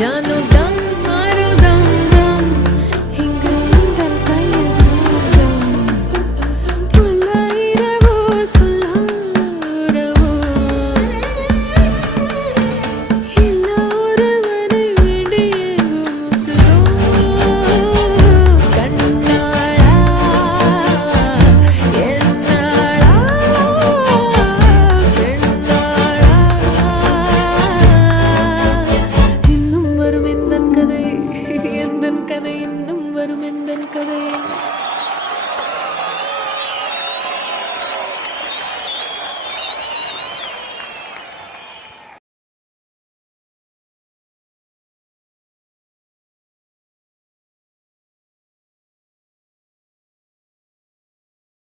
I'm not no வருமெந்தன் கதை